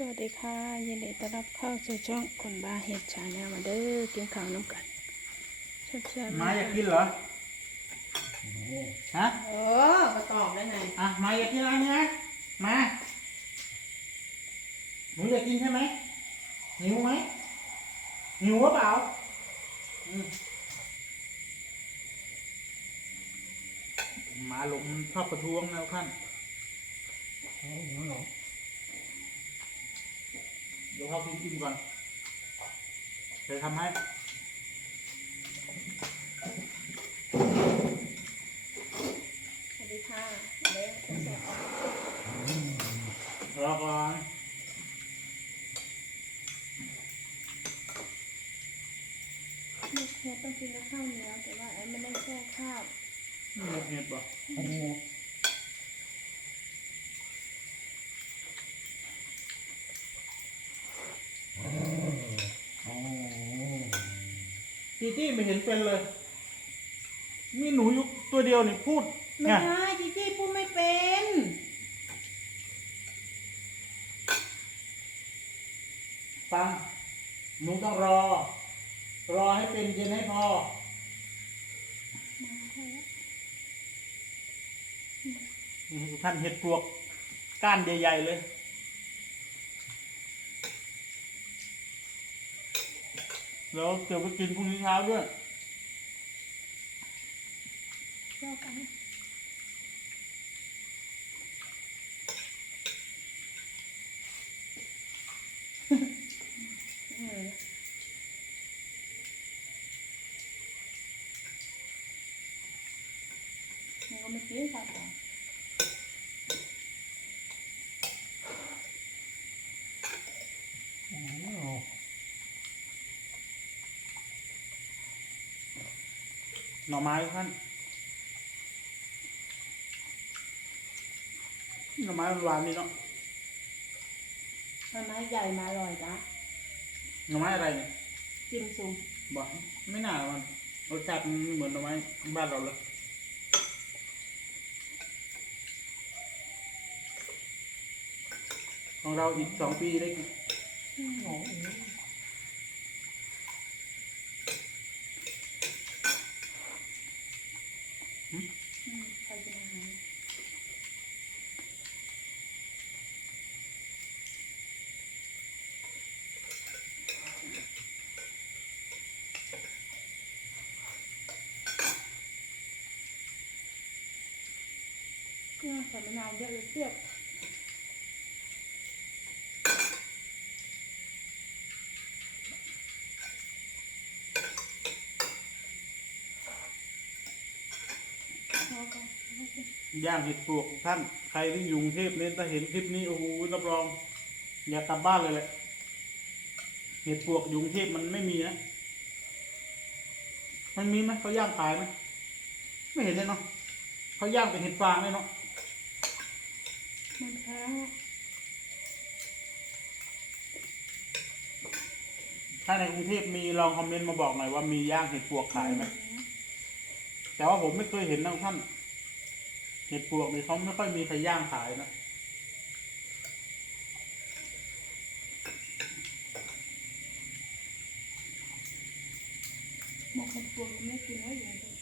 สวัสดีค่ะยินดีต้อนรับเข้าสู่ช่องคนบ้าเห็ดชาแนลมาเด้อกินข้าวน้ำกันแซ่บๆไม้อยากกินเหรอฮะเออมาตอบได้ไงอะไม้อยากกินอะไรเนี่ยมาหนูอยากกินใช่ไหมหิวไหมหิวหรือเปล่าอืมหมาหลงชอบประท้วงแล้วท่านเดี๋ยวเขากินกินก่อนเดี๋ยวทำให้สวัสดีค่ะเด้อแซ่บรอก่อนๆลูกเห็ดต้องกินกับข้าวเหนียวแต่ว่าไอ้ไม่ได้แช่ข้าวนี่หมกเห็ดป่ะ จีจี้ไม่เห็นเป็นเลย มีหนูอยู่ตัวเดียวนี่พูดไม่เนี่ยได้จีจี้พูดไม่เป็น ฟัง หนูต้องรอ รอให้เป็นเย็นให้พอนี่ทุกท่านเห็ดปลวกก้านใหญ่ ๆ เลย แล้วเดี๋ยวไปกินพรุ่งนี้เช้าด้วยเจ้ากันเออมันก็ไม่กินข้าวของ หน่อไม้ทุกท่านหน่อไม้มันหวานนี่เนาะต้นไม้ใหญ่มาอร่อยจ้ะหน่อไม้อะไรเนี่ยจิ้มซุ่มบอกไม่น่ามันรสชาติมันไม่เหมือนหน่อไม้บ้านเราเลยของเราอีกสองปีได้กิน อืมใครจะมาหา เครื่อง ใส่มะนาวเยอะเลยเปรี้ยวย่างเห็ดปลวกท่านใครที่อยู่กรุงเทพเนี่ยถ้าเห็นคลิปนี้โอ้โหรับรอง อยากกลับบ้านเลยแหละเห็ดปลวกอยู่กรุงเทพมันไม่มีนะมันมีไหมเขาย่างขายไหมไม่เห็นเลยเนาะเขาย่างเป็นเห็ดฟางเลยเนาะ มันแพ้ถ้าในกรุงเทพมีลองคอมเมนต์มาบอกหน่อยว่ามีย่างเห็ดปวกขายไหมแต่ว่าผมไม่เคยเห็นนะท่าน เห็ดปวกนี่เขาไม่ค่อยมีใครย่างขายนะหมกคนปวดไม่กินแล้วอย่างเดียว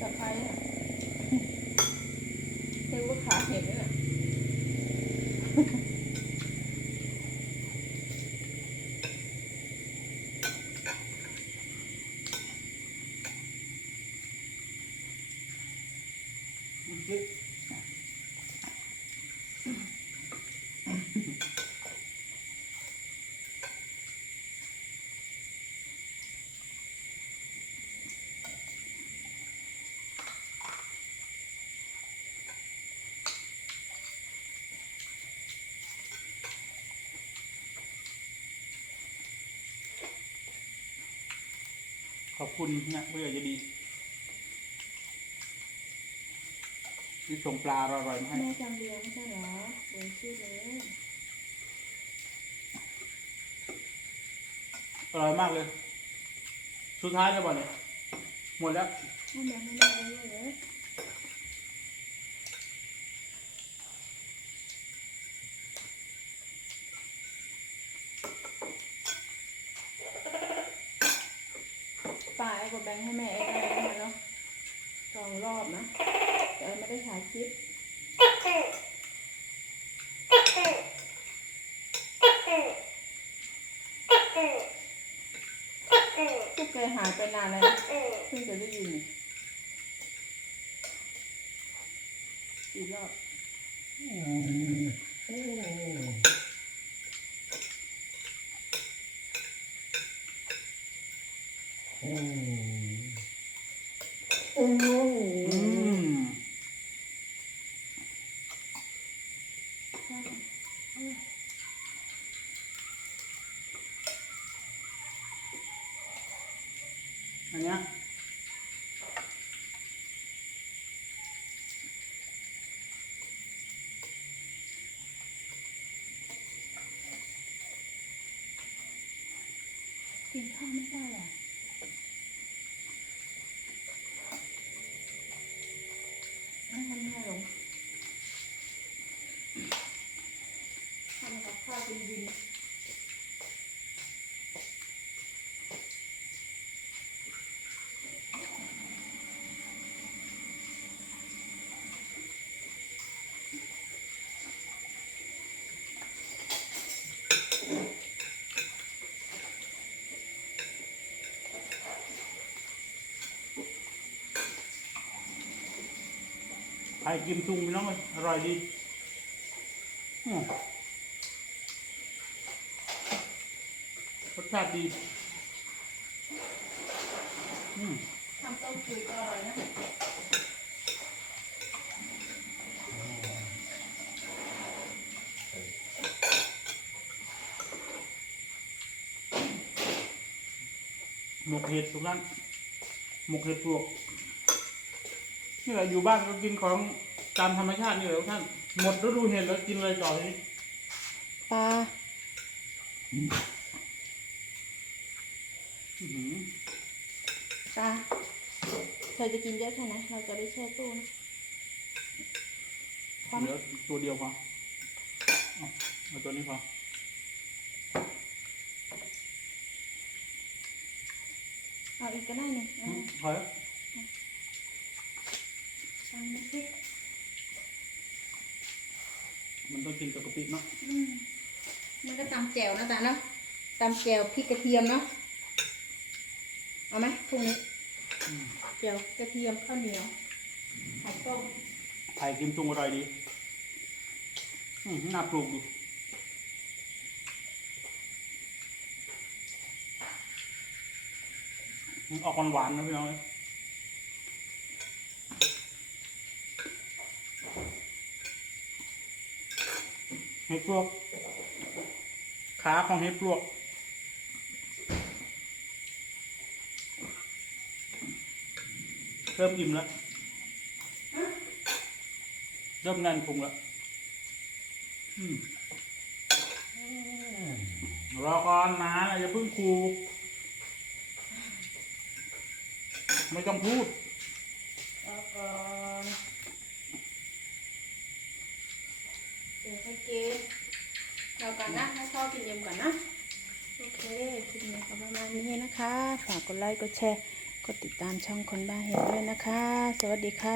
ตะไคร้อะเรียกว่าขาเห็ดนี่แหละ ขอบคุณนะผู้ใหญ่ใจะดี ที่ส่งปลาอร่อยๆมาให้แม่จำเรียงไม่ใช่เหรอเรียงชื่อเลยอร่อยมากเลย สุดท้ายจะบอกเนี่ยหมดแล้วไม่แบ่งไม่ได้เลยเลยป้าไอ้ก็แบ่งให้แม่ไอ้ก็แบ่งมาแล้วสองรอบนะแต่ ไม่ได้ถ่ายคลิปพวกแกหายไปนานแล้วเพิ่งจะได้ยินอีกรอบอืม อันเนี้ยกินข้าวไม่ได้หรอไม่ทำให้หรอทำกับข้าวเป็นดิน ไข่กิมซุงพี่น้องเอ้ยอร่อยดีอืมรสชาติดีอืมทำต้มจืดก็อร่อยนะหมกเห็ดทุกท่านหมกเห็ดปลวก นี่แหละอยู่บ้านก็กินของตามธรรมชาตินี่แหละทุกท่าน หมดฤดูเห็ดแล้วกินอะไรต่อทีนี้ปลาอื้อหือปลาเธอจะกินเยอะแค่ไหนเราจะไปแช่ตู้นะพร้อมเหลือตัวเดียวพอเอาเอาตัวนี้พอเอาอีกก็ได้นี่อืมพอแล้วตา มมาสิมันต้องกินกับกะปิเนาะอืมมันก็ตำแจ่วนะจ๊ะเนาะตำแจ่วพริกกระเทียมเนาะเอาไหมพรุ่งนี้อืมแจ่วกระเทียมข้าวเหนียวไข่ต้มไข่กิมซุงอร่อยดีอืมน่าปลูกดูมันออกหวานๆนะพี่น้องเอ้ย เห็ดปลวก ขาของเห็ดปลวก เริ่มอิ่มแล้วเริ่มแน่นพุงแล้วอรอก่อนนะอย่าเพิ่งคูไม่ต้องพูดแล้วก็เดี๋ยวให้ เกมเรากันนะให้พ่อกินเย็มก่อนนะ โอเคคลิปนี้ก็ประมาณนี้นะคะ ฝากกดไลค์ กดแชร์ กดติดตามช่องคนบ้าเห็นด้วยนะคะ สวัสดีค่ะ